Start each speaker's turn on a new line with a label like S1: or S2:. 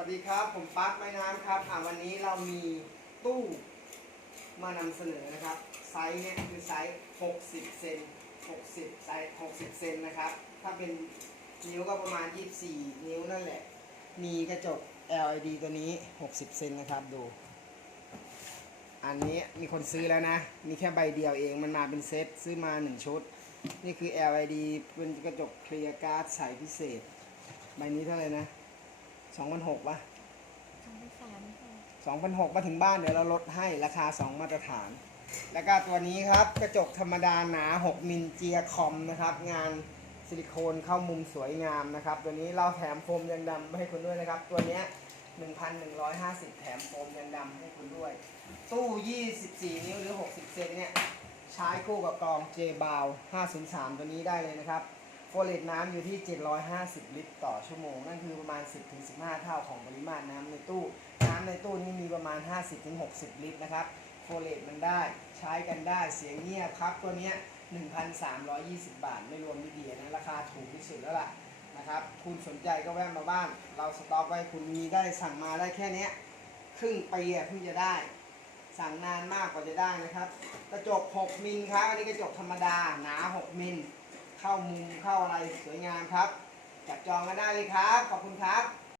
S1: วัสดีครับ ผมปั๊กไม้น้ำครับอ่าวันนี้เรามีตู้มานำเสนอนะครับ ไซส์เนี่ยคือไซส์ 60 เซน 60 ไซส์ 60 เซนนะครับ ถ้าเป็นนิ้วก็ประมาณ 24 นิ้วนั่นแหละ มีกระจก LED ตัวนี้ 60 เซนนะครับดู อันนี้มีคนซื้อแล้วนะ มีแค่ใบเดียวเอง มันมาเป็นเซต ซื้อมา 1 ชุด นี่คือ LED เป็นกระจกเคลียร์การ์ดใสพิเศษ ใบนี้เท่าไหร่นะ 2,600ป่ะ
S2: สองพันสามค่ะ
S1: 2,600มาถึงบ้านเดี๋ยวเราลดให้ราคา2มาตรฐาน แล้วก็ตัวนี้ครับกระจกธรรมดาหนา 6 มิลเจียคอมนะครับ งานซิลิโคนเข้ามุมสวยงามนะครับ ตัวนี้เราแถมโฟมยังดำให้คุณด้วยนะครับ ตัวเนี้ย1,150 แถมโฟมยังดำให้คุณด้วย ตู้ 24 นิ้วหรือ 60 เซนเนี่ย ใช้คู่กับกรอง J b o w 503 ตัวนี้ได้เลยนะครับ โฟเลตน้ำอยู่ที่ 750 ลิตรต่อชั่วโมง นั่นคือประมาณ 10-15 เท่าของปริมาตรน้ำในตู้ น้ำในตู้นี้มีประมาณ 50-60 ลิตรนะครับโฟเลตมันได้ใช้กันได้เสียงเงียบครับ ตัวเนี้ย 1,320 บาท ไม่รวมมิเดียนะ ราคาถูกที่สุดแล้วล่ะนะครับ คุณสนใจก็แวะมาบ้าน เราสต็อกไว้คุณมีได้สั่งมาได้แค่เนี้ยครึ่งปีเพิ่งจะได้ สั่งนานมากกว่าจะได้นะครับ กระจก 6 มิลครับ อันนี้กระจกธรรมดา หนา 6 มิล เข้ามุมเข้าอะไรสวยงามครับ จับจองกันได้เลยครับ ขอบคุณครับ